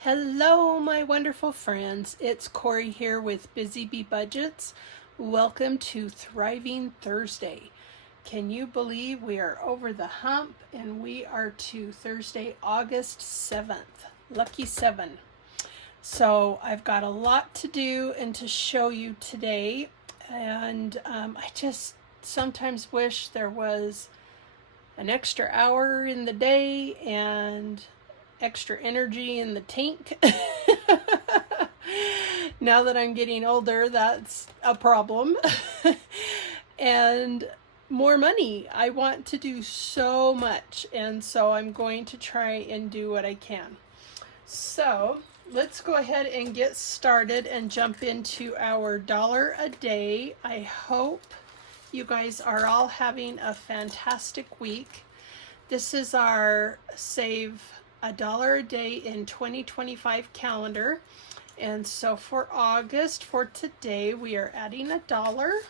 Hello, my wonderful friends. It's Corey here with BusyBeeBudgets. Welcome to Thriving Thursday. Can you believe we are over the hump and we are to Thursday, August 7th? Lucky 7. So I've got a lot to do and to show you today. And I just sometimes wish there was an extra hour in the day and extra energy in the tank. Now that I'm getting older, that's a problem. And more money. I want to do so much, and so I'm going to try and do what I can. So let's go ahead and get started and jump into our dollar a day. I hope you guys are all having a fantastic week. This is our Save a Dollar a Day in 2025 calendar. And so for August, for today, we are adding $1.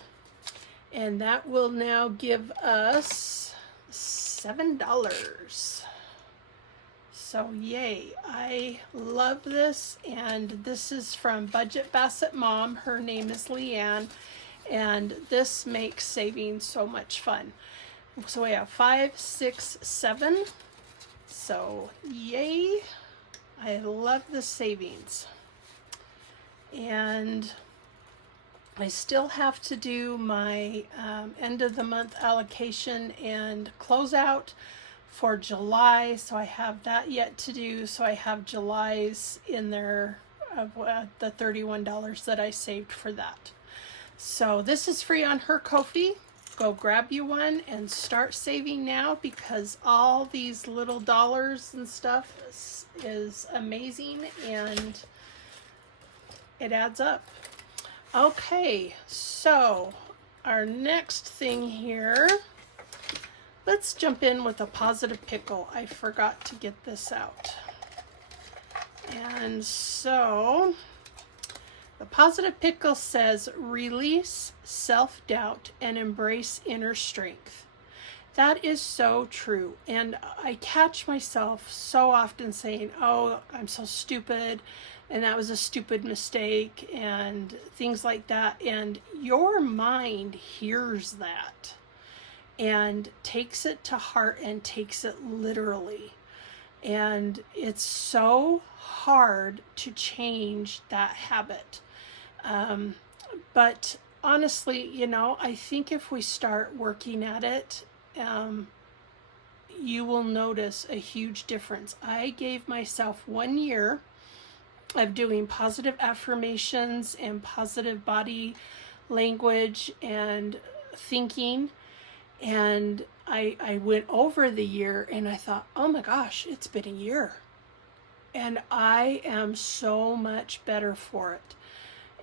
And that will now give us $7. So yay, I love this. And this is from Budget Basset Mom. Her name is Leanne. And this makes saving so much fun. So we have 5, 6, 7. So yay, I love the savings. And I still have to do my end of the month allocation and closeout for July. So I have that yet to do. So I have July's in there of the $31 that I saved for that. So this is free on her Ko-fi. Go grab you one and start saving now, because all these little dollars and stuff is amazing and it adds up. Okay, so our next thing here, let's jump in with a positive pickle. I forgot to get this out. And so the positive pickle says, release self-doubt and embrace inner strength. That is so true. And I catch myself so often saying, oh, I'm so stupid, and that was a stupid mistake, and things like that. And your mind hears that and takes it to heart and takes it literally. And it's so hard to change that habit. But honestly, I think if we start working at it, you will notice a huge difference. I gave myself 1 year of doing positive affirmations and positive body language and thinking. And I went over the year and I thought, oh my gosh, it's been a year. And I am so much better for it.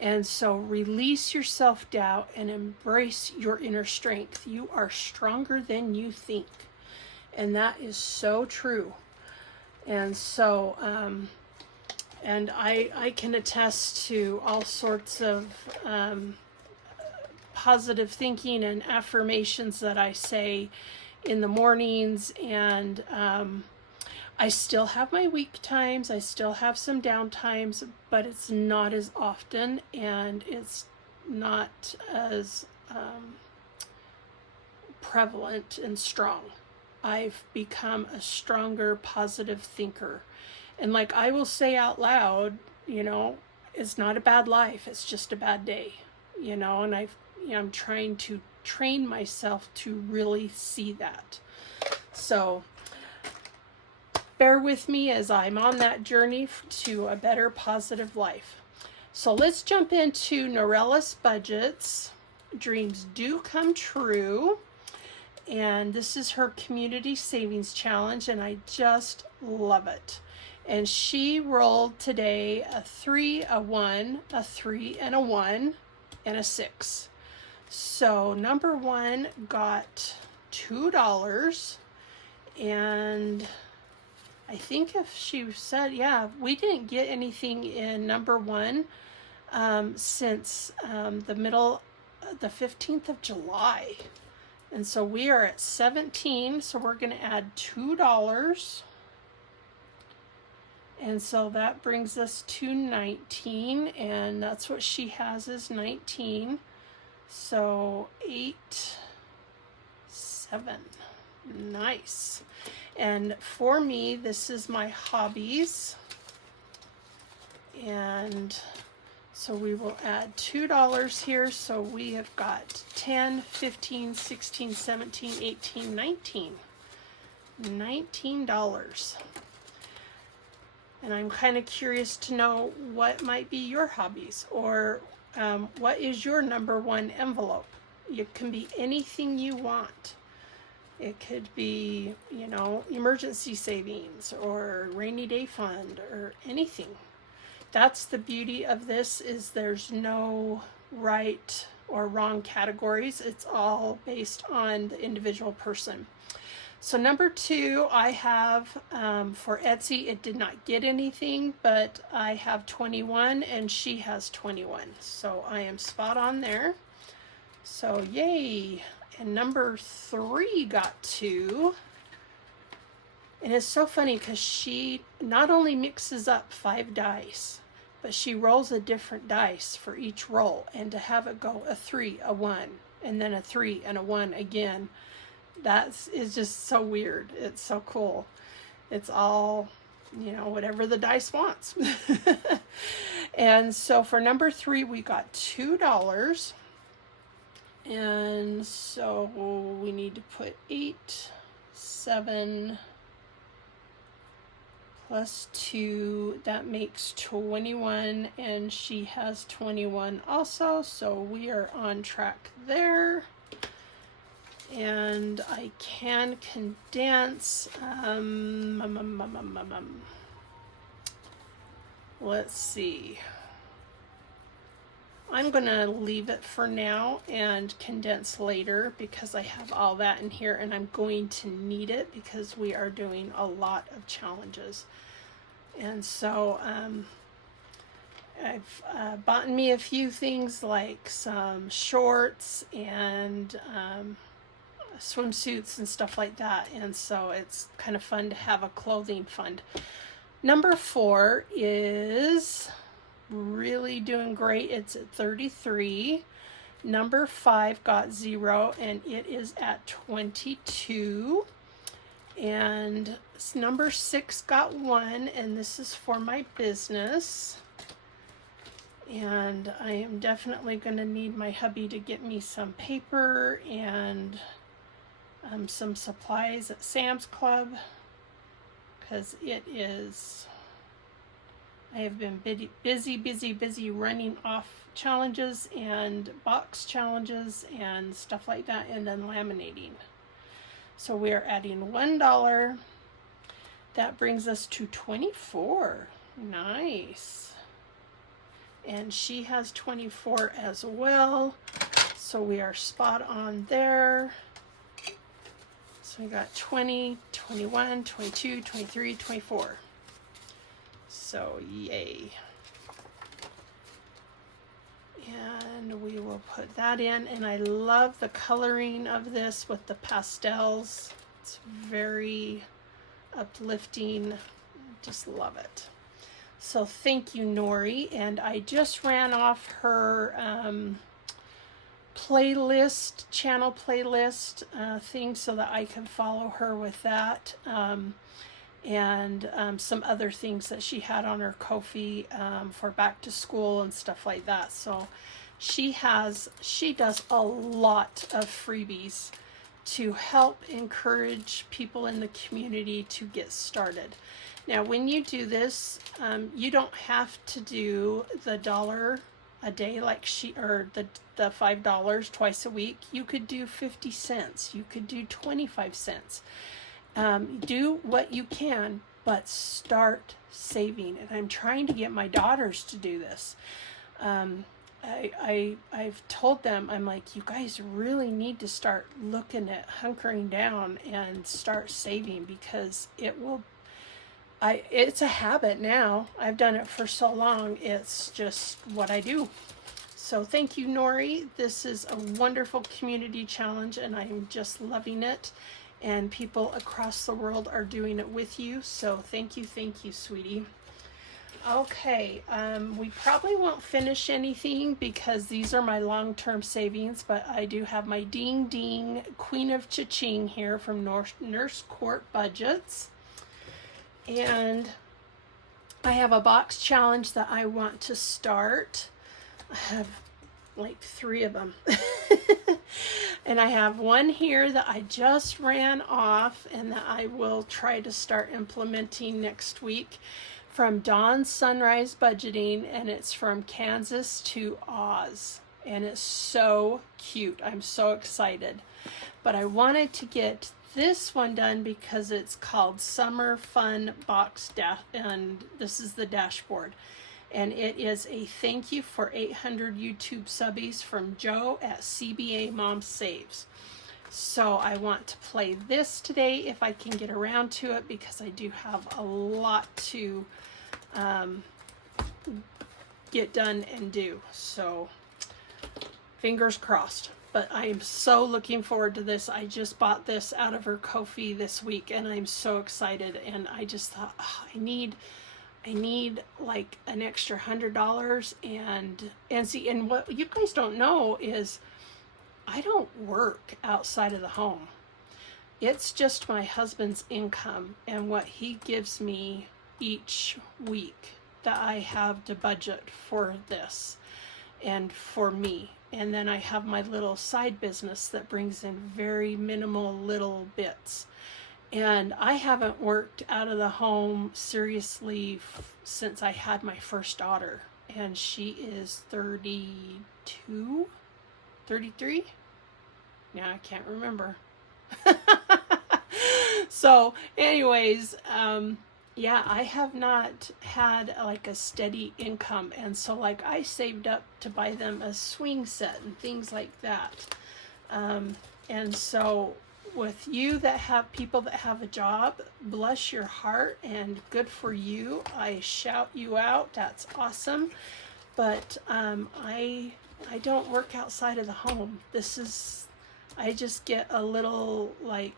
And so release your self-doubt and embrace your inner strength. You are stronger than you think. And that is so true. And so, and I can attest to all sorts of positive thinking and affirmations that I say in the mornings. And I still have my weak times, I still have some down times, but it's not as often and it's not as prevalent and strong. I've become a stronger, positive thinker. And like I will say out loud, it's not a bad life, it's just a bad day, and I'm trying to train myself to really see that. So bear with me as I'm on that journey to a better, positive life. So let's jump into Norella's Budgets. Dreams Do Come True. And this is her community savings challenge, and I just love it. And she rolled today a 3, a 1, a 3, and a 1, and a 6. So number 1 got $2, and I think if she said, yeah, we didn't get anything in number 1 since the 15th of July. And so we are at 17, so we're going to add $2. And so that brings us to 19, and that's what she has is 19. So 8, 7. Nice. And for me, this is my hobbies. And so we will add $2 here. So we have got 10, 15, 16, 17, 18, 19. $19. And I'm kind of curious to know what might be your hobbies, or what is your number one envelope. It can be anything you want. It could be, you know, emergency savings or rainy day fund or anything. That's the beauty of this, is there's no right or wrong categories. It's all based on the individual person. So number 2, I have for Etsy, it did not get anything, but I have 21 and she has 21. So I am spot on there. So yay. And number 3 got 2. And it's so funny because she not only mixes up 5 dice, but she rolls a different dice for each roll. And to have it go a 3, a 1, and then a 3 and a 1 again, that is just so weird. It's so cool. It's all, you know, whatever the dice wants. And so for number 3, we got $2. And so we need to put 8, 7 plus 2. That makes 21, and she has 21 also. So we are on track there. And I can condense, let's see. I'm gonna leave it for now and condense later because I have all that in here and I'm going to need it because we are doing a lot of challenges. And so I've bought me a few things like some shorts and swimsuits and stuff like that, and so it's kind of fun to have a clothing fund. Number 4 is really doing great. It's at 33. Number 5 got 0 and it is at 22. And number 6 got 1, and this is for my business. And I am definitely going to need my hubby to get me some paper and some supplies at Sam's Club, because it is, I have been busy running off challenges and box challenges and stuff like that, and then laminating. So we are adding $1. That brings us to 24. Nice. And she has 24 as well. So we are spot on there. So we got 20, 21, 22, 23, 24. So yay. And we will put that in. And I love the coloring of this with the pastels. It's very uplifting. Just love it. So thank you, Nori. And I just ran off her channel playlist thing so that I can follow her with that. And some other things that she had on her Ko-fi for back to school and stuff like that. So she does a lot of freebies to help encourage people in the community to get started. Now, when you do this, you don't have to do the $1 a day like or the $5 twice a week. You could do 50 cents. You could do 25 cents. Do what you can, but start saving. And I'm trying to get my daughters to do this. I've told them, I'm like, you guys really need to start looking at hunkering down and start saving, because it's a habit now. I've done it for so long. It's just what I do. So thank you, Nori. This is a wonderful community challenge and I'm just loving it. and people across the world are doing it with you. So thank you, sweetie. Okay, we probably won't finish anything because these are my long-term savings, but I do have my Ding Ding Queen of Cha-Ching here from Nurse Court Budgets. And I have a box challenge that I want to start. I have like 3 of them. And I have one here that I just ran off and that I will try to start implementing next week from Dawn Sunrise Budgeting, and it's from Kansas to Oz, and it's so cute. I'm so excited. But I wanted to get this one done because it's called Summer Fun Box and this is the dashboard. And it is a thank you for 800 YouTube subbies from Joe at CBA Mom Saves. So I want to play this today if I can get around to it, because I do have a lot to get done and do. So fingers crossed. But I am so looking forward to this. I just bought this out of her Ko-fi this week, and I'm so excited. And I just thought, oh, I need like an extra $100 and see. And what you guys don't know is I don't work outside of the home. It's just my husband's income and what he gives me each week that I have to budget for this and for me. And then I have my little side business that brings in very minimal little bits. And I haven't worked out of the home seriously since I had my first daughter. And she is 32, 33? Yeah, I can't remember. So anyways, yeah, I have not had like a steady income. And so like I saved up to buy them a swing set and things like that. And so with you that have people that have a job, bless your heart and good for you. I shout you out. That's awesome. But I don't work outside of the home. I just get a little, like,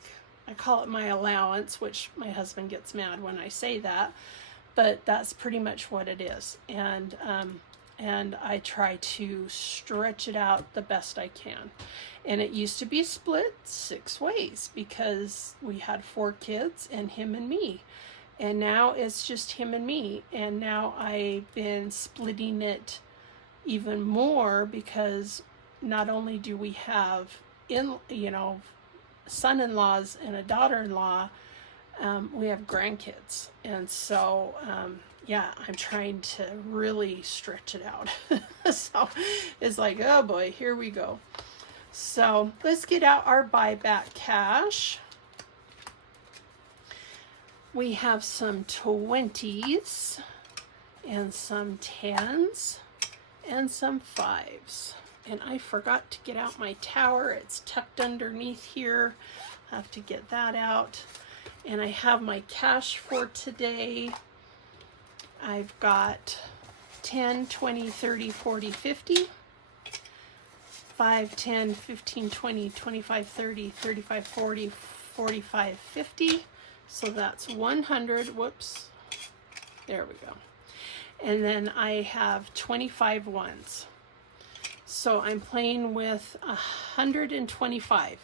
I call it my allowance, which my husband gets mad when I say that, but that's pretty much what it is. And I try to stretch it out the best I can. And it used to be split 6 ways because we had 4 kids and him and me. And now it's just him and me. And now I've been splitting it even more because not only do we have son-in-laws and a daughter-in-law, we have grandkids. And so, yeah, I'm trying to really stretch it out. So it's like, oh boy, here we go. So let's get out our buyback cash. We have some 20s and some 10s and some 5s. And I forgot to get out my tower. It's tucked underneath here. I have to get that out. And I have my cash for today. I've got 10, 20, 30, 40, 50. 5, 10, 15, 20, 25, 30, 35, 40, 45, 50. So that's 100. Whoops. There we go. And then I have 25 ones. So I'm playing with 125.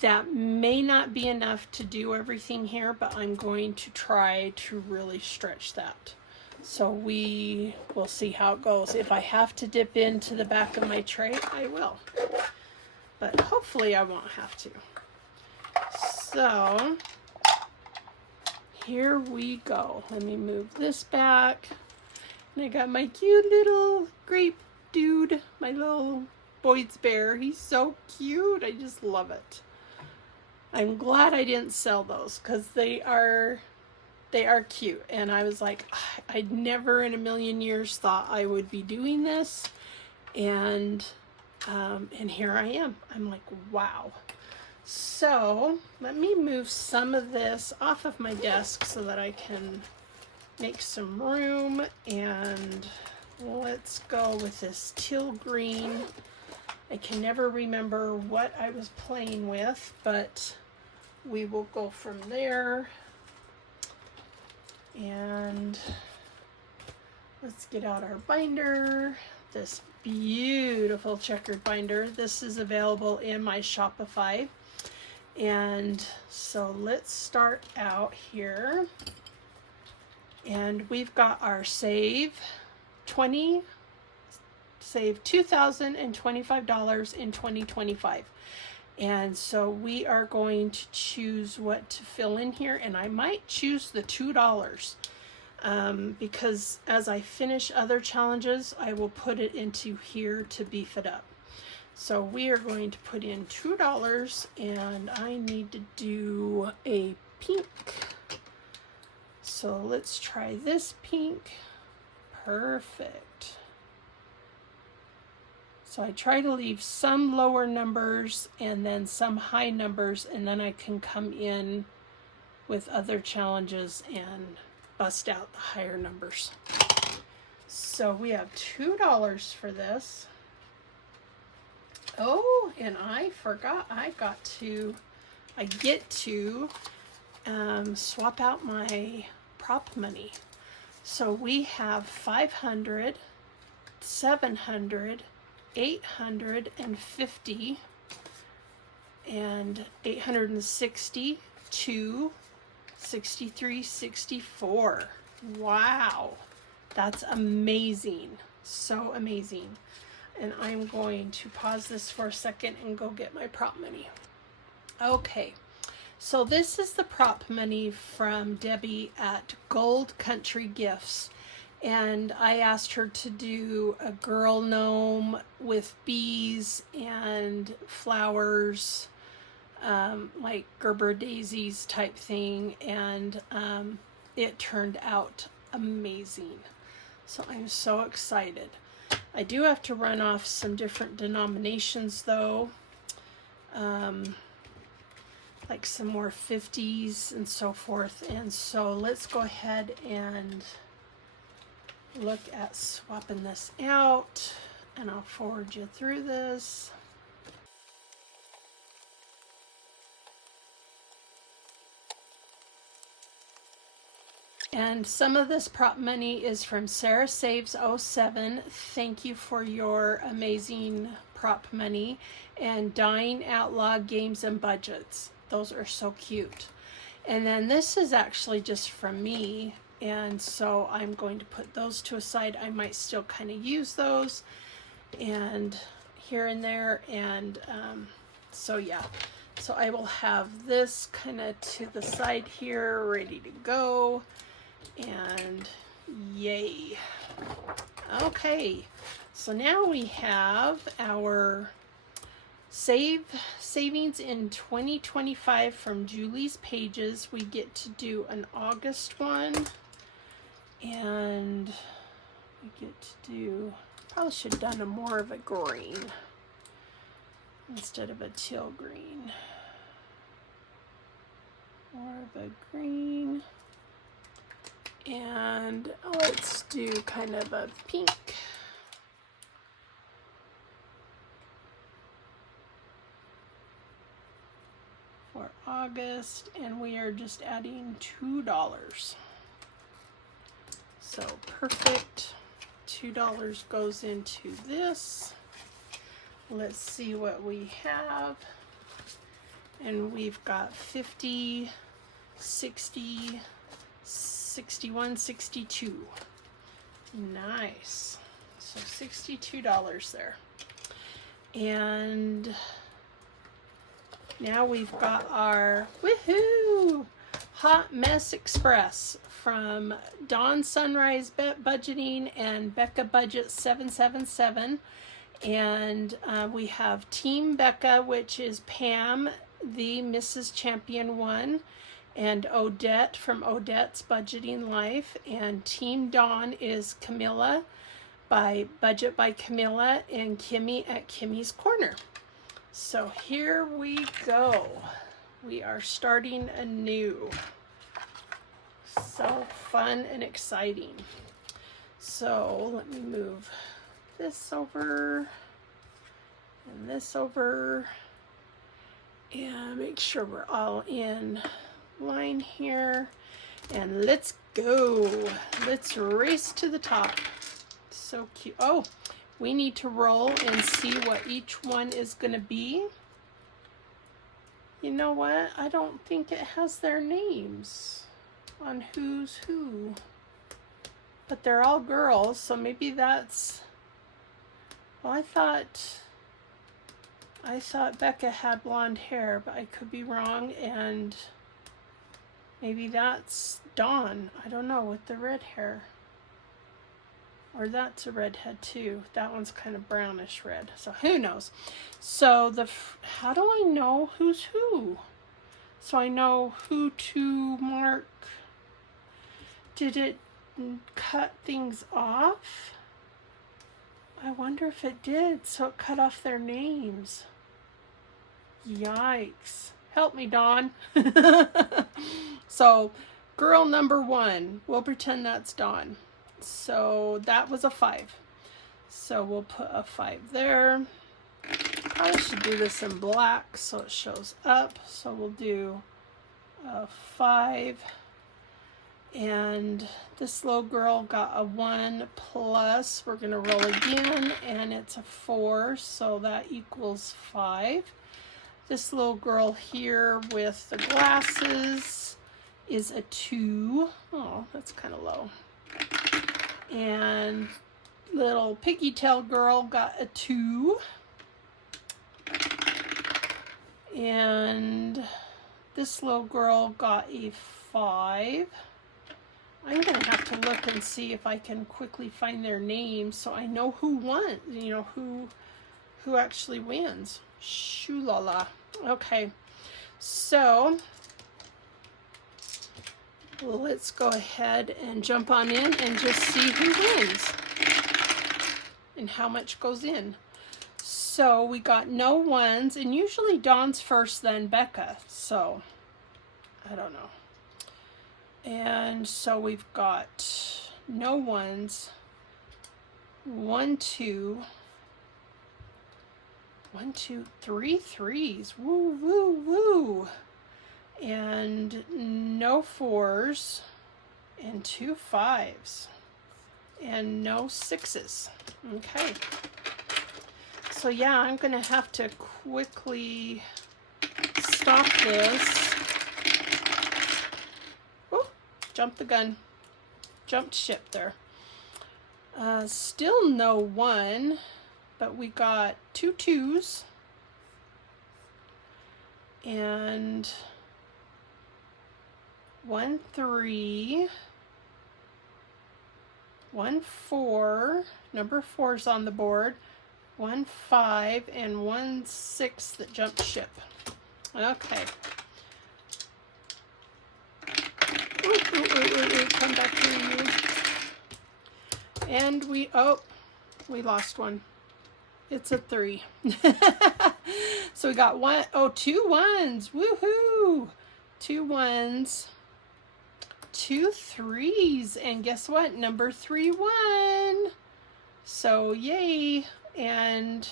That may not be enough to do everything here, but I'm going to try to really stretch that. So we will see how it goes. If I have to dip into the back of my tray, I will. But hopefully I won't have to. So here we go. Let me move this back. And I got my cute little grape dude, my little Boyd's bear. He's so cute. I just love it. I'm glad I didn't sell those because they are cute. And I was like, I'd never in a million years thought I would be doing this. And here I am. I'm like, wow. So let me move some of this off of my desk so that I can make some room. And let's go with this teal green. I can never remember what I was playing with, but we will go from there. And let's get out our binder. This beautiful checkered binder. This is available in my Shopify. And so let's start out here. And we've got our save $2,025 in 2025. And so we are going to choose what to fill in here, and I might choose the $2 because as I finish other challenges, I will put it into here to beef it up. So we are going to put in $2, and I need to do a pink. So let's try this pink. Perfect. So I try to leave some lower numbers and then some high numbers, and then I can come in with other challenges and bust out the higher numbers. So we have $2 for this. Oh, and I forgot I get to swap out my prop money. So we have 500, 700, 850, and 860, 2, 63, 64. Wow, that's amazing. So amazing. And I'm going to pause this for a second and go get my prop money. Okay, so this is the prop money from Debbie at Gold Country Gifts. And I asked her to do a girl gnome with bees and flowers, like Gerber daisies type thing. And it turned out amazing. So I'm so excited. I do have to run off some different denominations though. Like some more 50s and so forth. And so let's go ahead and look at swapping this out, and I'll forward you through this. And some of this prop money is from Sarah Saves 07. Thank you for your amazing prop money. And Dying Outlaw Games and Budgets. Those are so cute. And then this is actually just from me. And so I'm going to put those to a side. I might still kind of use those and here and there. And so yeah, so I will have this kind of to the side here, ready to go. And yay. Okay, so now we have our savings in 2025 from Julie's Pages. We get to do an August one. And we get to do, probably should have done more of a green instead of a teal green. More of a green. And let's do kind of a pink. For August, and we are just adding $2. So perfect. $2 goes into this. Let's see what we have. And we've got 50, 60, 61, 62. Nice. So $62 there. And now we've got our woohoo Hot Mess Express from Dawn Sunrise Budgeting and Becca Budget 777. And we have Team Becca, which is Pam, the Mrs. Champion 1, and Odette from Odette's Budgeting Life. And Team Dawn is Camilla by Budget by Camilla and Kimmy at Kimmy's Corner. So here we go. We are starting anew. So fun and exciting. So let me move this over and this over. And make sure we're all in line here. And let's go. Let's race to the top. So cute. Oh, we need to roll and see what each one is going to be. You know what? I don't think it has their names on who's who. But they're all girls, so maybe that's... Well, I thought Becca had blonde hair, but I could be wrong, and maybe that's Dawn. I don't know, with the red hair. Or that's a redhead too. That one's kind of brownish red, so who knows? So how do I know who's who? So I know who to mark. Did it cut things off? I wonder if it did, so it cut off their names. Yikes. Help me, Dawn. So, girl number 1, we'll pretend that's Dawn. So that was a 5. So we'll put a 5 there. Probably should do this in black so it shows up. So we'll do a 5. And this little girl got a 1 plus. We're going to roll again, and it's a 4, so that equals 5. This little girl here with the glasses is a 2. Oh, that's kind of low. And little piggy tail girl got a 2. And this little girl got a 5. I'm going to have to look and see if I can quickly find their names so I know who won, you know, who actually wins. Shoo-la-la. Okay, so let's go ahead and jump on in and just see who wins and how much goes in. So we got no 1s, and usually Dawn's first, then Becca, so I don't know. And so we've got no 1s, 1, 2, 1, 2, 3 3s. Woo, woo, woo. And no 4s, and 2 5s, and no 6s. Okay. So yeah, I'm gonna have to quickly stop this. Oh, jumped the gun. Jumped ship there. Still no 1, but we got 2 2s. And 1 3, 1 4, number 4's on the board, 1 5, and 1 6 that jumped ship. Okay. Ooh, come back here, you. And we lost 1. It's a 3. So we got 2 1s. Woohoo! 2 1s. 2 3s, and guess what? Number 3 won. So yay. And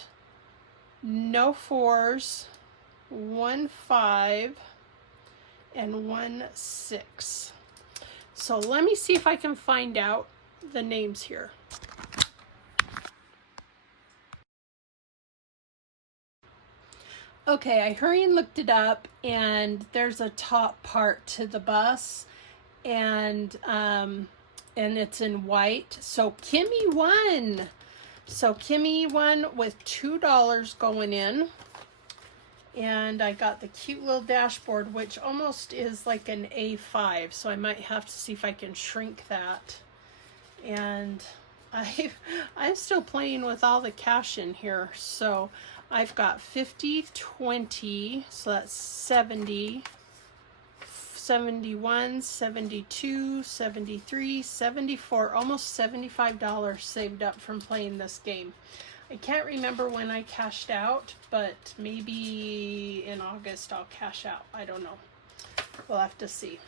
no 4s, 1 5, and 1 6. So let me see if I can find out the names here. Okay, I hurried and looked it up, and there's a top part to the bus, and it's in white. So Kimmy won. So Kimmy won with $2 going in, and I got the cute little dashboard, which almost is like an A5, so I might have to see if I can shrink that. And I'm still playing with all the cash in here, so I've got 50, 20, so that's 70, 71, 72, 73, 74, almost $75 saved up from playing this game. I can't remember when I cashed out, but maybe in August I'll cash out. I don't know. We'll have to see.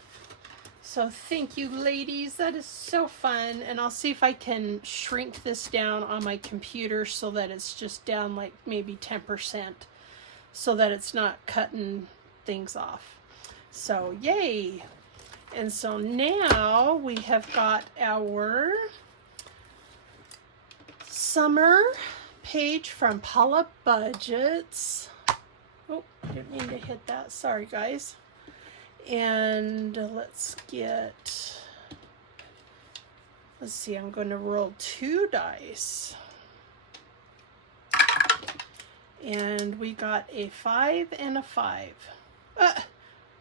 So thank you, ladies. That is so fun. And I'll see if I can shrink this down on my computer so that it's just down like maybe 10%. so that it's not cutting things off. So yay. And so now we have got our summer page from BusyBeeBudgets. Oh, didn't mean to hit that. Sorry, guys. And let's see, I'm going to roll 2 dice. And we got a 5 and a 5.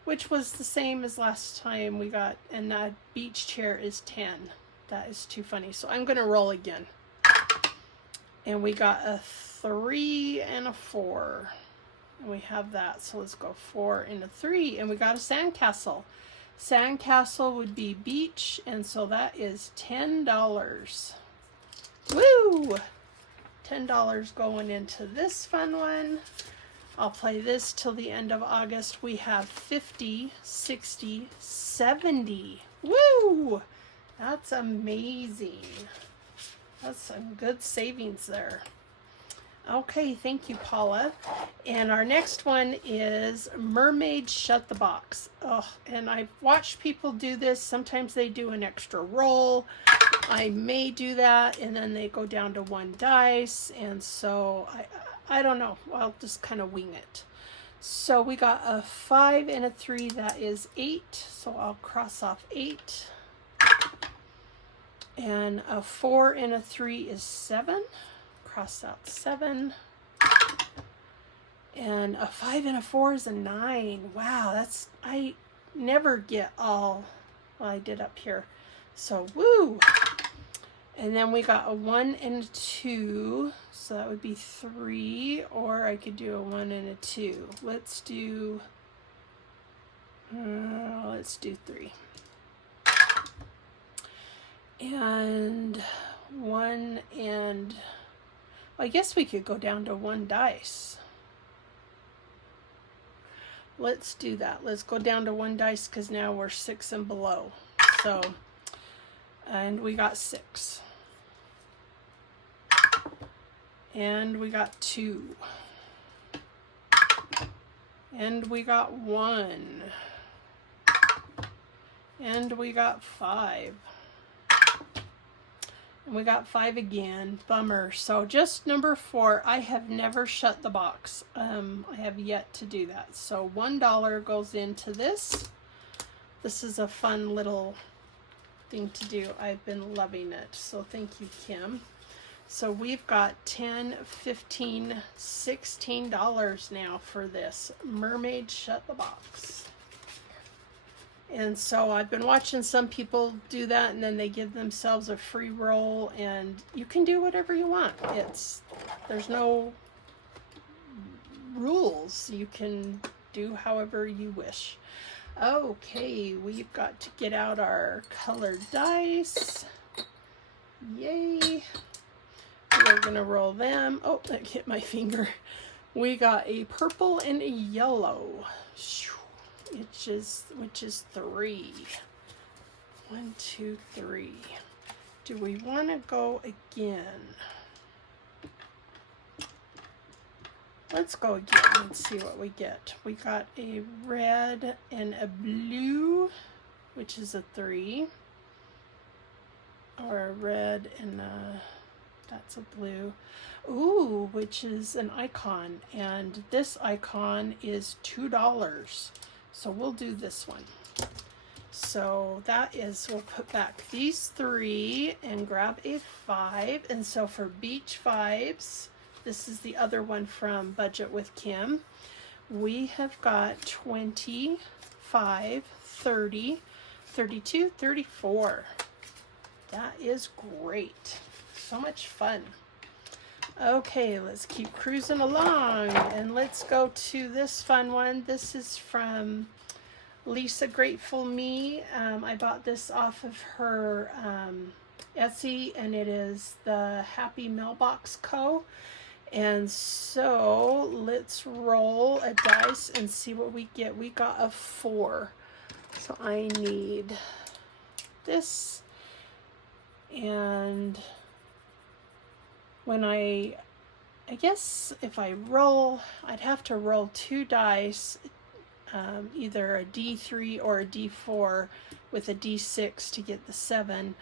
Which was the same as last time we got, and that beach chair is 10. That is too funny. So I'm going to roll again. And we got a 3 and a 4. And we have that. So let's go 4 and a 3. And we got a sandcastle. Sandcastle would be beach. And so that is $10. Woo! $10 going into this fun one. I'll play this till the end of August. We have 50, 60, 70. Woo! That's amazing. That's some good savings there. Okay, thank you, Paula. And our next one is Mermaid Shut the Box. Oh, and I've watched people do this. Sometimes they do an extra roll. I may do that, and then they go down to 1 dice. And so I don't know. I'll just kind of wing it. So we got a 5 and a 3. That is 8. So I'll cross off 8. And a 4 and a 3 is 7. Cross out 7. And a 5 and a 4 is a 9. Wow, I never get all I did up here. So woo! And then we got a 1 and a 2. So that would be 3, or I could do a 1 and a 2. Let's do 3. And 1 and, well, I guess we could go down to 1 dice. Let's do that. Let's go down to 1 dice because now we're 6 and below. So, and we got 6. And we got 2. And we got 1. And we got 5. And we got 5 again. Bummer. So just number 4. I have never shut the box. I have yet to do that. So $1 goes into this. This is a fun little thing to do. I've been loving it. So thank you, Kim. So we've got $10, $15, $16 now for this Mermaid Shut the Box. And so I've been watching some people do that, and then they give themselves a free roll, and you can do whatever you want. There's no rules. You can do however you wish. Okay, we've got to get out our colored dice. Yay. We're gonna roll them. Oh, that hit my finger. We got a purple and a yellow, which is 3. 1, 2, 3. Do we want to go again? Let's go again and see what we get. We got a red and a blue, which is a 3, or a red and that's a blue. Ooh, which is an icon, and this icon is $2. So we'll do this one. So that is, we'll put back these 3 and grab a 5. And so for beach vibes, this is the other one from Budget with Kim. We have got 25, 30, 32, 34. That is great. So much fun. Okay, let's keep cruising along, and let's go to this fun one. This is from Lisa Grateful Me. I bought this off of her Etsy, and it is the Happy Mailbox Co. And so let's roll a dice and see what we get. We got a 4. So I need this, and when I I guess if I roll, I'd have to roll 2 dice, either a D3 or a D4 with a D6 to get the 7,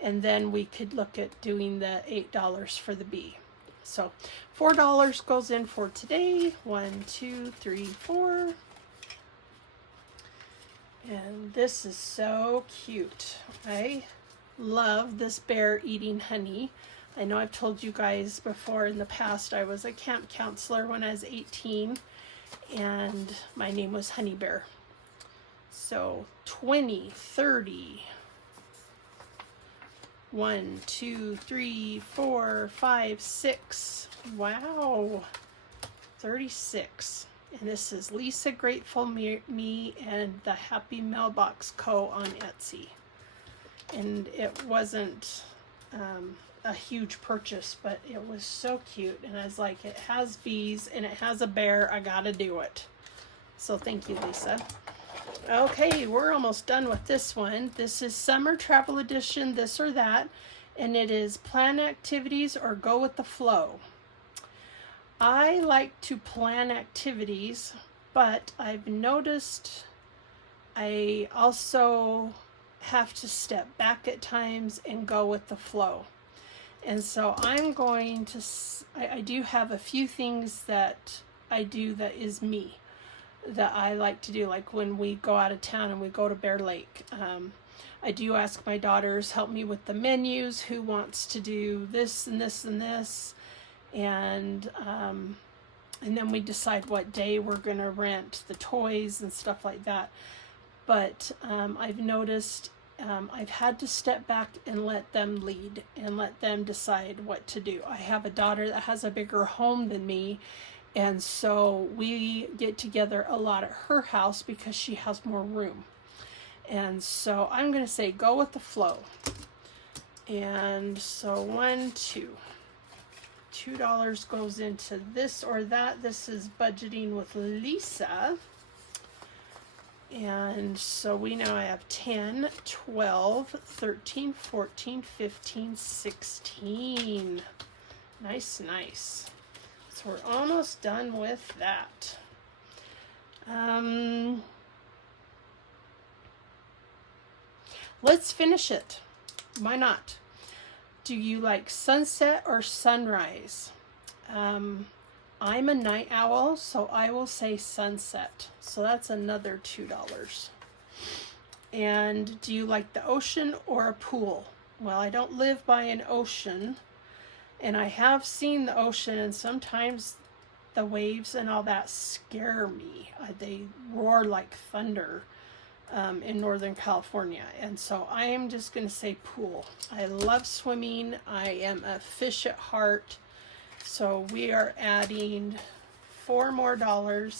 and then we could look at doing the $8 for the B. So $4 goes in for today. 1, 2, 3, 4. And this is so cute. I love this bear eating honey. I know I've told you guys before in the past I was a camp counselor when I was 18, and my name was Honey Bear. So 20, 30, 1, 2, 3, 4, 5, 6. Wow, 36. And this is Lisa Grateful Me and the Happy Mailbox Co. on Etsy. And it wasn't a huge purchase, but it was so cute. And I was like, it has bees and it has a bear. I gotta do it. So thank you, Lisa. Okay, we're almost done with this one. This is Summer Travel Edition, This or That. And it is plan activities or go with the flow. I like to plan activities, but I've noticed I also have to step back at times and go with the flow. And so I'm going to, I do have a few things that I do that is me, that I like to do, like when we go out of town and we go to Bear Lake. I do ask my daughters, help me with the menus, who wants to do this and this and this. And then we decide what day we're going to rent the toys and stuff like that. But I've noticed I've had to step back and let them lead and let them decide what to do. I have a daughter that has a bigger home than me, and so we get together a lot at her house because she has more room. And so I'm going to say go with the flow. And so 1, 2. $2 goes into this or that. This is budgeting with Lisa. And so we now have 10, 12, 13, 14, 15, 16. Nice, nice. So we're almost done with that. Let's finish it. Why not? Do you like sunset or sunrise? I'm a night owl, so I will say sunset. So that's another $2. And do you like the ocean or a pool? Well, I don't live by an ocean, and I have seen the ocean, and sometimes the waves and all that scare me. They roar like thunder in Northern California. And so I am just going to say pool. I love swimming. I am a fish at heart. So we are adding $4 more.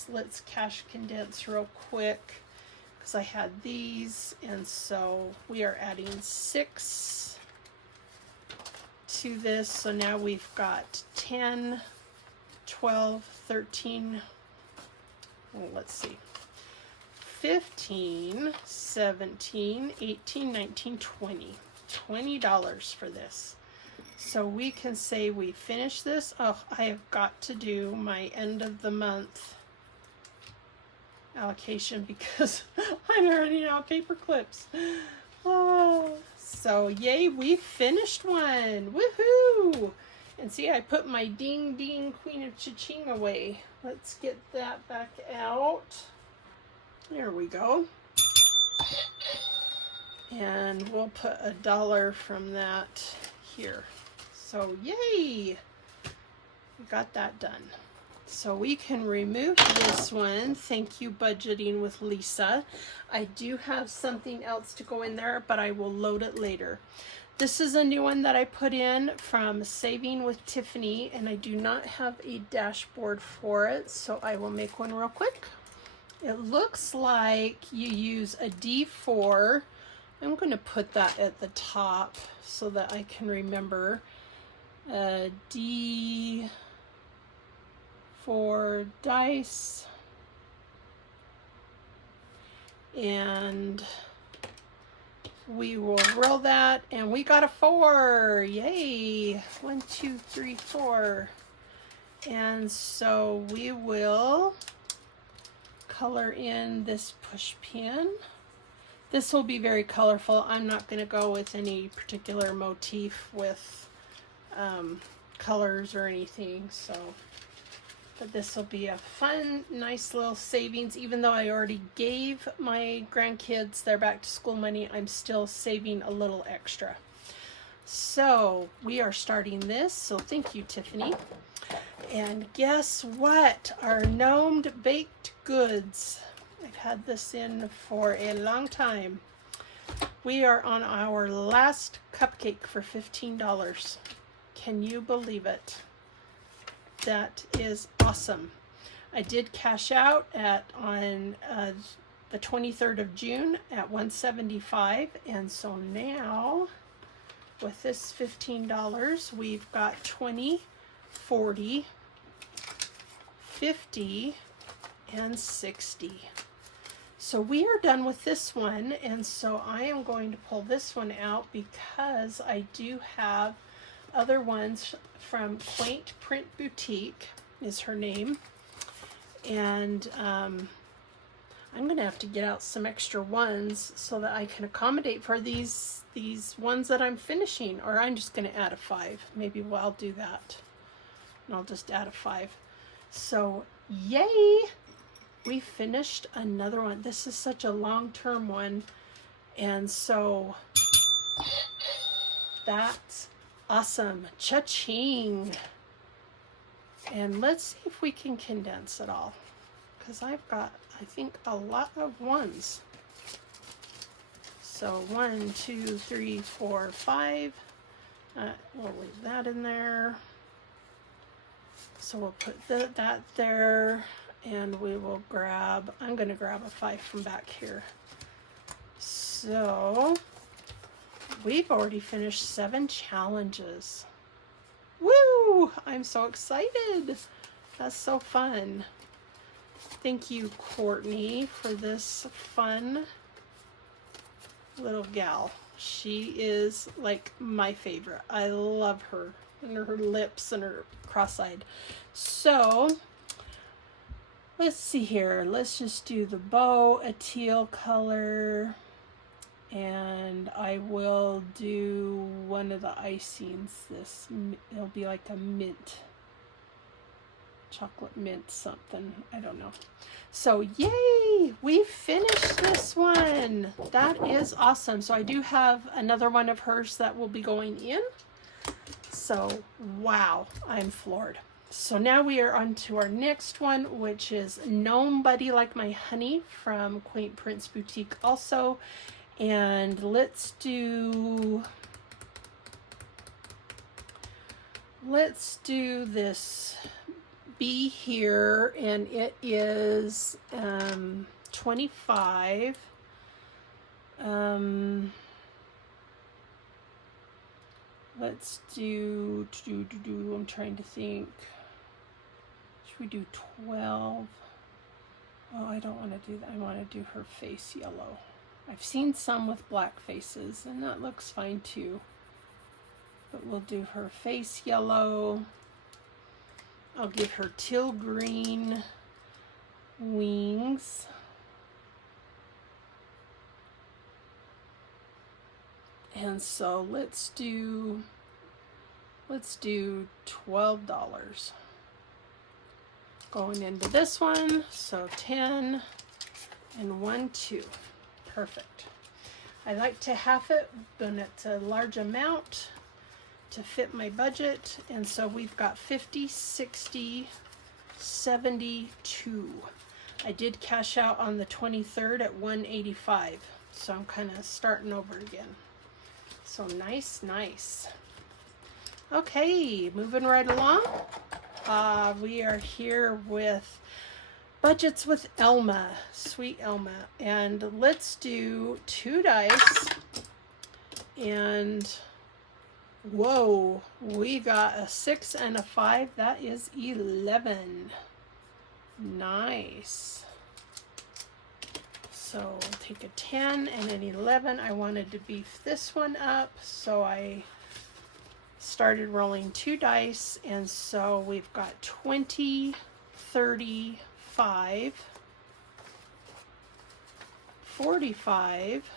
Let's cash condense real quick because I had these. And so we are adding 6 to this. So now we've got 10, 12, 13, well, let's see, 15, 17, 18, 19, 20. $20 for this. So we can say we finish this. Oh, I have got to do my end of the month allocation because I'm running out of paper clips. Oh, so yay, we finished one. Woohoo! And see, I put my Ding Ding Queen of Cha-Ching away. Let's get that back out. There we go. And we'll put $1 from that here. So yay! We got that done. So we can remove this one. Thank you, Budgeting with Lisa. I do have something else to go in there, but I will load it later. This is a new one that I put in from Saving with Tiffany, and I do not have a dashboard for it, so I will make one real quick. It looks like you use a D4. I'm going to put that at the top so that I can remember. D4 dice. And we will roll that, and we got a 4. Yay! 1, 2, 3, 4. And so we will color in this push pin. This will be very colorful. I'm not going to go with any particular motif with colors or anything, so, but this will be a fun, nice little savings. Even though I already gave my grandkids their back to school money, I'm still saving a little extra. So we are starting this, so thank you, Tiffany. And guess what? Our gnomed baked goods. I've had this in for a long time. We are on our last cupcake for $15. Can you believe it? That is awesome. I did cash out on the 23rd of June at $175, and so now with this $15, we've got 20, 40, 50, and 60. So we are done with this one, and so I am going to pull this one out because I do have other ones from Quaint Print Boutique is her name, and I'm gonna have to get out some extra ones so that I can accommodate for these ones that I'm finishing, or I'm just gonna add a 5. Maybe I'll do that, and I'll just add a 5. So yay, we finished another one. This is such a long-term one, and so that's awesome. Cha-Ching. And let's see if we can condense it all, because I've got, I think, a lot of ones. So 1, 2, 3, 4, 5. We'll leave that in there. So we'll put that there, and we will grab, I'm going to grab a 5 from back here. So we've already finished 7 challenges. Woo! I'm so excited. That's so fun. Thank you, Courtney, for this fun little gal. She is like my favorite. I love her and her lips and her cross-eyed. So let's see here. Let's just do the bow, a teal color, and I will do one of the icings. It'll be like a mint, chocolate mint something. I don't know. So yay, we finished this one. That is awesome. So I do have another one of hers that will be going in. So wow, I'm floored. So now we are on to our next one, which is Gnome Buddy Like My Honey from Quaint Prince Boutique also. And let's do this bee here, and it is 25. Let's do, I'm trying to think. Should we do 12? Oh, I don't want to do that. I want to do her face yellow. I've seen some with black faces, and that looks fine too. But we'll do her face yellow. I'll give her teal green wings. And so let's do $12 going into this one. So 10 and 1, 2. Perfect. I like to half it when it's a large amount to fit my budget, and so we've got 50, 60, 72. I did cash out on the 23rd at 185, so I'm kind of starting over again. So nice. Okay, moving right along. We are here with Budgets with Elma, sweet Elma, and let's do 2 dice, and whoa, we got a 6 and a 5. That is 11. Nice. So I'll take a 10 and an 11. I wanted to beef this one up, so I started rolling 2 dice, and so we've got 20, 35, 45,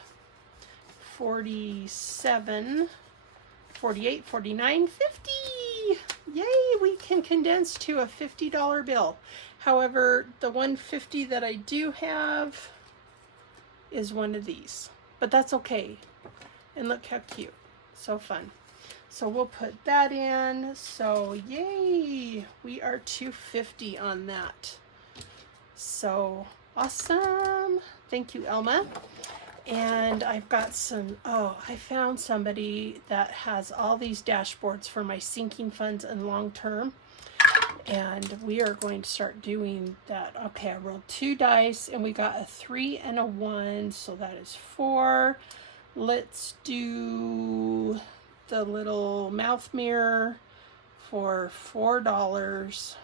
47, 48, 49, 50. Yay, we can condense to a $50 bill. However, the 150 that I do have is one of these, but that's okay. And look how cute, so fun. So we'll put that in. So yay, we are 250 on that. So awesome. Thank you, Elma. And I've got some, oh, I found somebody that has all these dashboards for my sinking funds and long term. And we are going to start doing that. Okay, I rolled 2 dice and we got a 3 and a 1. So that is 4. Let's do the little mouth mirror for $4.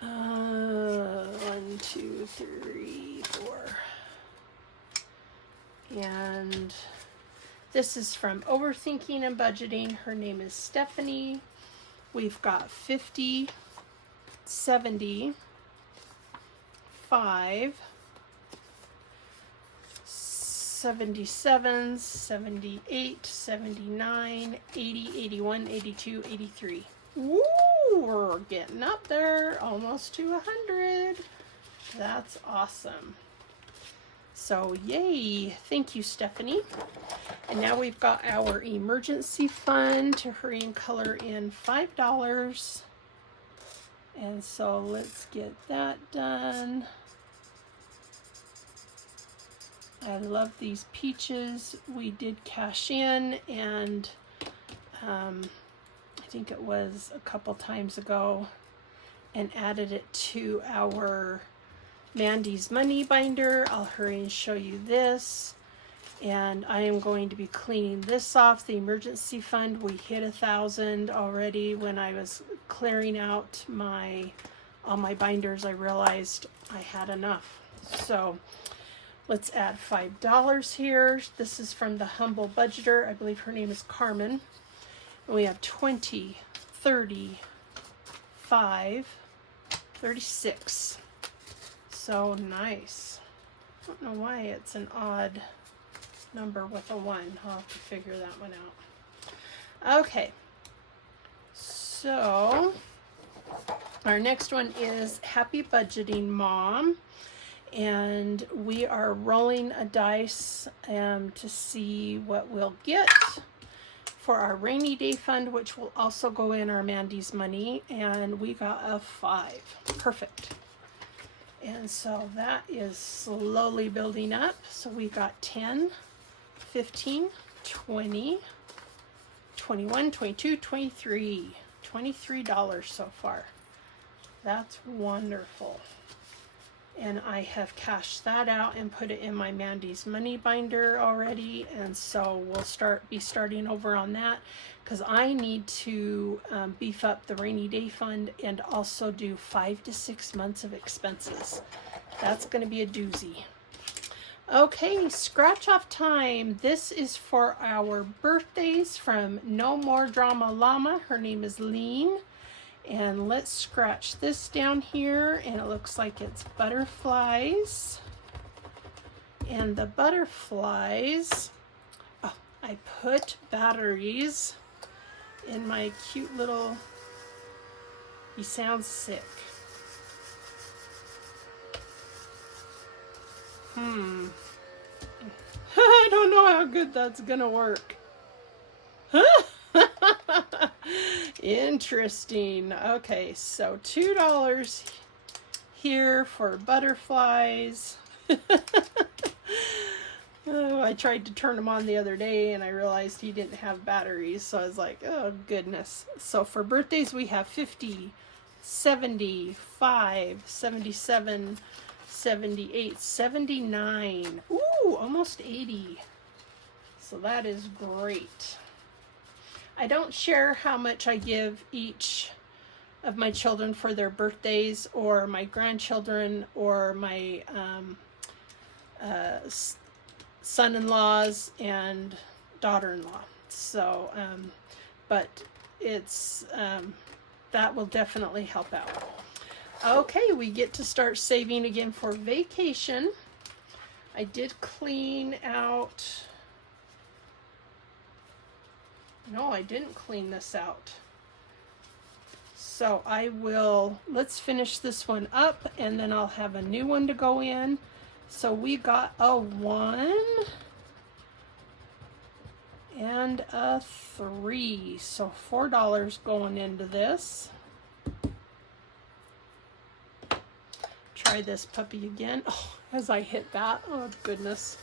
1, 2, 3, 4. And this is from Overthinking and Budgeting. Her name is Stephanie. We've got 50, 70, 5, 77, 78, 79, 80, 81, 82, 83. Woo! We're getting up there, almost to 100. That's awesome. So yay, thank you, Stephanie. And now we've got our emergency fund to hurry and color in $5. And so let's get that done. I love these peaches. We did cash in, and I think it was a couple times ago, and added it to our Mandy's money binder. I'll hurry and show you this. And I am going to be cleaning this off, the emergency fund. We hit 1,000 already. When I was clearing out all my binders, I realized I had enough. So let's add $5 here. This is from the Humble Budgeter. I believe her name is Carmen. And we have 20, 30, 5, 36. So nice. I don't know why it's an odd number with a 1. I'll have to figure that one out. Okay. So our next one is Happy Budgeting Mom. And we are rolling a dice to see what we'll get for our rainy day fund, which will also go in our Mandy's money. And we got a 5. Perfect. And so that is slowly building up. So we got 10, 15, 20, 21, 22, 23. $23 so far. That's wonderful. And I have cashed that out and put it in my Mandy's money binder already. And so we'll be starting over on that, because I need to beef up the rainy day fund and also do 5 to 6 months of expenses. That's going to be a doozy. Okay, scratch off time. This is for our birthdays from No More Drama Llama. Her name is Lean. And let's scratch this down here, and it looks like it's butterflies. And the butterflies, oh, I put batteries in my cute little, he sounds sick. I don't know how good that's gonna work. Interesting. Okay, so $2 here for butterflies. Oh, I tried to turn them on the other day and I realized he didn't have batteries, so I was like, oh goodness. So for birthdays we have 50, 75, 77, 78, 79. Ooh, almost 80. So that is great. I don't share how much I give each of my children for their birthdays, or my grandchildren, or my son-in-laws and daughter-in-law. So, but it's, that will definitely help out. Okay, we get to start saving again for vacation. I did clean out, no, I didn't clean this out. So I will, let's finish this one up and then I'll have a new one to go in. So we got a 1 and a 3. So $4 going into this. Try this puppy again. Oh, as I hit that, oh goodness.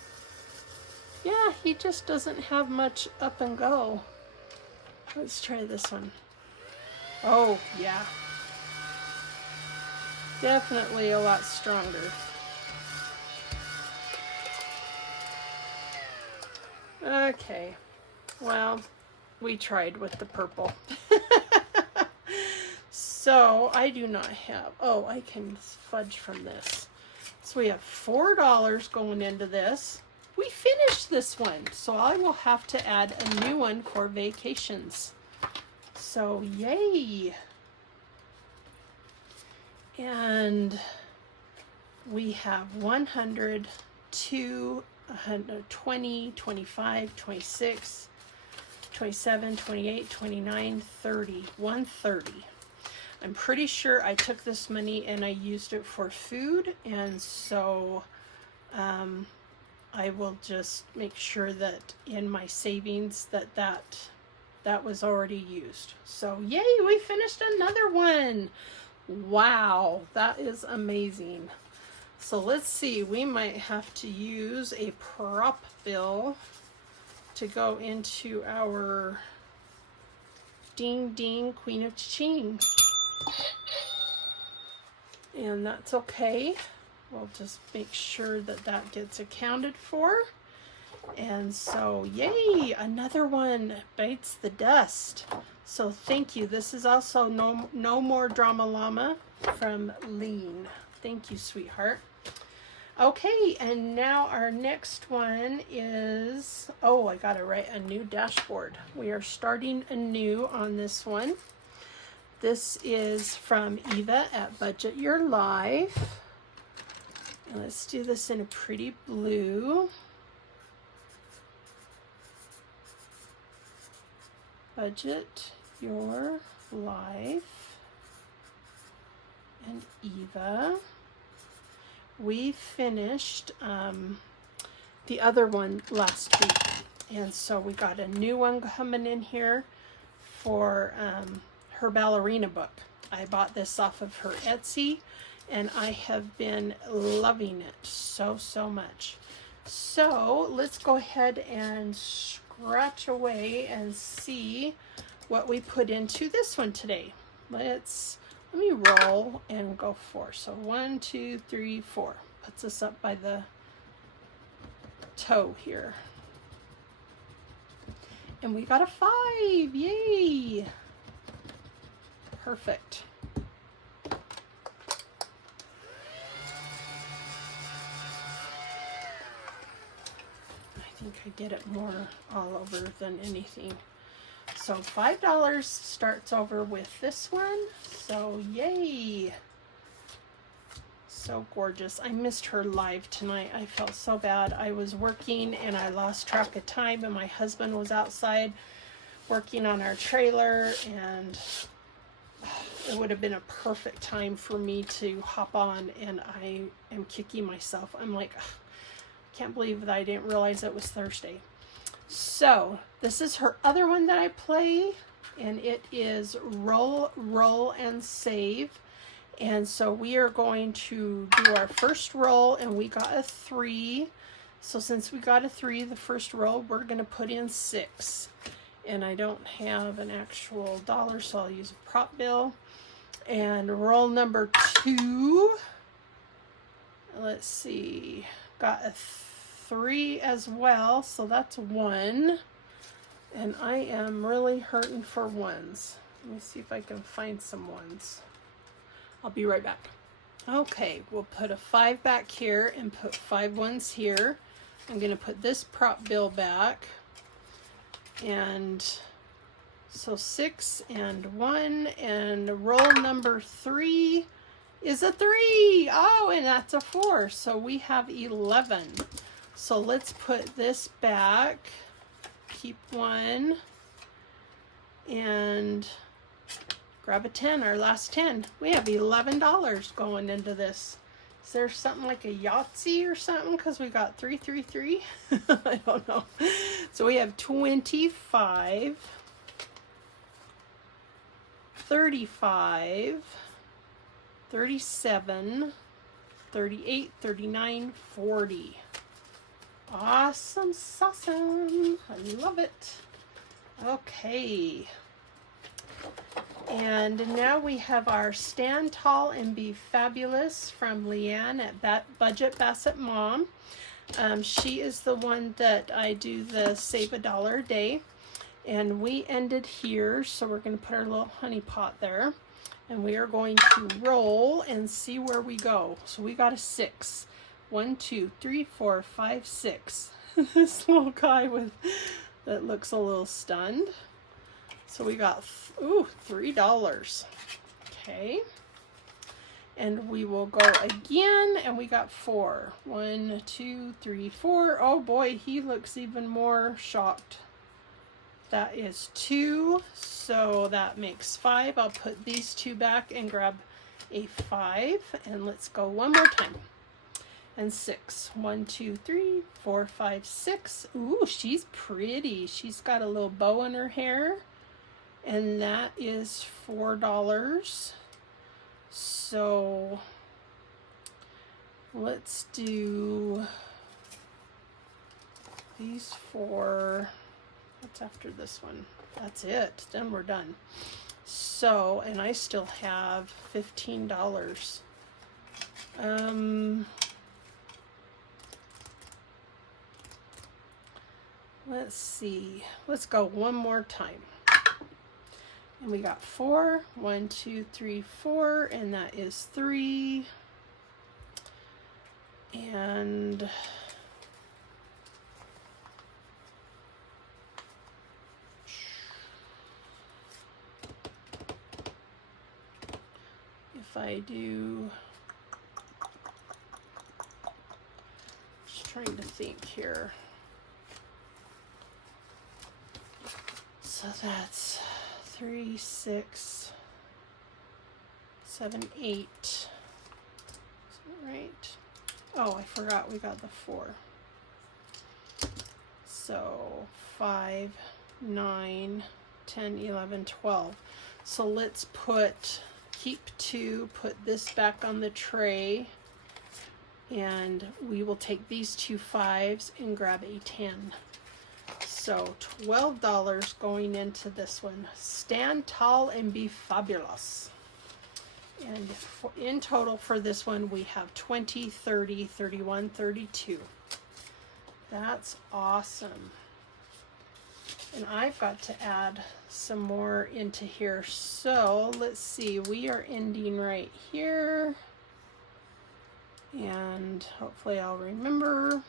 Yeah, he just doesn't have much up and go. Let's try this one. Oh, yeah. Definitely a lot stronger. Okay. Well, we tried with the purple. So I do not have, oh, I can fudge from this. So we have $4 going into this. We finished this one, so I will have to add a new one for vacations. So yay. And we have 100, 2, 120, 25, 26, 27, 28, 29, 30, 130. I'm pretty sure I took this money and I used it for food, and so I will just make sure that in my savings that was already used. So yay, we finished another one. Wow, that is amazing. So let's see, we might have to use a prop bill to go into our Ding Ding Queen of Cha-Ching. And that's okay. We'll just make sure that that gets accounted for. And so, yay, another one bites the dust. So thank you. This is also No More Drama Llama from Lean. Thank you, sweetheart. Okay, and now our next one is, oh, I gotta write a new dashboard. We are starting anew on this one. This is from Eva at Budget Your Life. And let's do this in a pretty blue. Budget Your Life and Eva. We finished the other one last week, and so we got a new one coming in here for her ballerina book. I bought this off of her Etsy, and I have been loving it so much. So let's go ahead and scratch away and see what we put into this one today. Let me roll and go 4. So 1, 2, 3, 4. Puts us up by the toe here. And we got a 5. Yay! Perfect. I think I get it more all over than anything. So $5 starts over with this one. So yay. So gorgeous. I missed her live tonight. I felt so bad. I was working and I lost track of time, and my husband was outside working on our trailer, and it would have been a perfect time for me to hop on, and I am kicking myself. I'm like, can't believe that I didn't realize it was Thursday. So this is her other one that I play, and it is Roll, Roll, and Save. And so we are going to do our first roll, and we got a 3. So since we got a 3 the first roll, we're going to put in 6. And I don't have an actual dollar, so I'll use a prop bill. And roll number 2. Let's see. Got a 3 as well, so that's 1. And I am really hurting for 1s. Let me see if I can find some 1s. I'll be right back. Okay, we'll put a 5 back here and put 5 1s here. I'm going to put this prop bill back. And so 6 and 1, and roll number 3 is a 3. Oh, and that's a 4. So we have 11. So let's put this back. Keep 1. And grab a 10, our last 10. We have $11 going into this. Is there something like a Yahtzee or something? Because we got 3, 3, 3. I don't know. So we have 25, 35, 37, 38, 39, 40. Awesome, awesome. I love it. Okay. And now we have our Stand Tall and Be Fabulous from Leanne at Budget Basset Mom. She is the one that I do the Save $1 a day. And we ended here, so we're going to put our little honey pot there. And we are going to roll and see where we go. So we got a 6. 1, 2, 3, 4, 5, 6. This little guy that looks a little stunned. So we got, $3. Okay. And we will go again, and we got 4. 1, 2, 3, 4. Oh boy, he looks even more shocked. That is 2, so that makes 5. I'll put these 2 back and grab a 5, and let's go one more time. And 6. 1, 2, 3, 4, 5, 6. Ooh, she's pretty. She's got a little bow in her hair. And that is $4. So let's do these 4. What's after this one? That's it. Then we're done. So, and I still have $15. Let's see. Let's go one more time. And we got 4. 1, 2, 3, 4, and that is 3. And if I do, just trying to think here. So that's 3, 6, 7, 8. Is that right? Oh, I forgot we got the 4. So 5, 9, 10, 11, 12. So let's keep 2, put this back on the tray, and we will take these 2 5s and grab a 10. So $12 going into this one. Stand Tall and Be Fabulous. And in total for this one, we have 20, 30, 31, 32. That's awesome. And I've got to add some more into here. So let's see, we are ending right here. And hopefully I'll remember.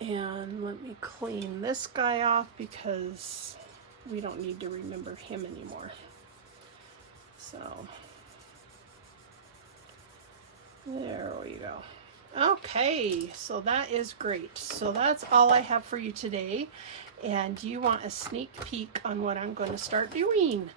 And let me clean this guy off because we don't need to remember him anymore. So there we go. Okay, so that is great. So that's all I have for you today. And you want a sneak peek on what I'm going to start doing.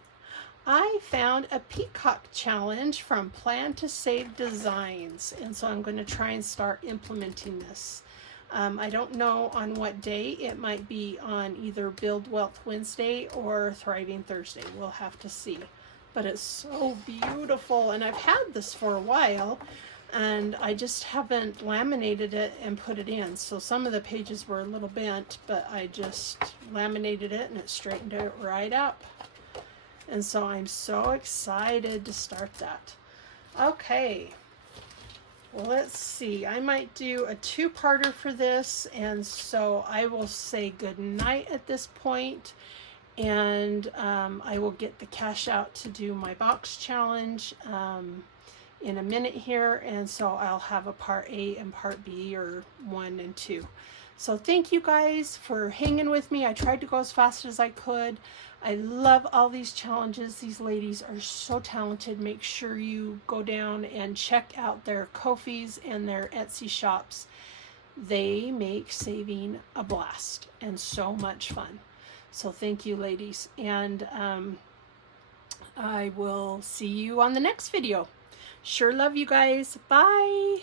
I found a peacock challenge from Plan to Save Designs, and so I'm going to try and start implementing this. I don't know on what day. It might be on either Build Wealth Wednesday or Thriving Thursday. We'll have to see. But it's so beautiful, and I've had this for a while, and I just haven't laminated it and put it in. So some of the pages were a little bent, but I just laminated it and it straightened it right up. And so I'm so excited to start that. Okay. Well, let's see. I might do a 2-parter for this, and so I will say good night at this point, and I will get the cash out to do my box challenge in a minute here, and so I'll have a part A and part B, or 1 and 2. So thank you guys for hanging with me. I tried to go as fast as I could. I love all these challenges. These ladies are so talented. Make sure you go down and check out their Ko-fis and their Etsy shops. They make saving a blast and so much fun. So thank you, ladies. And I will see you on the next video. Sure love you guys. Bye.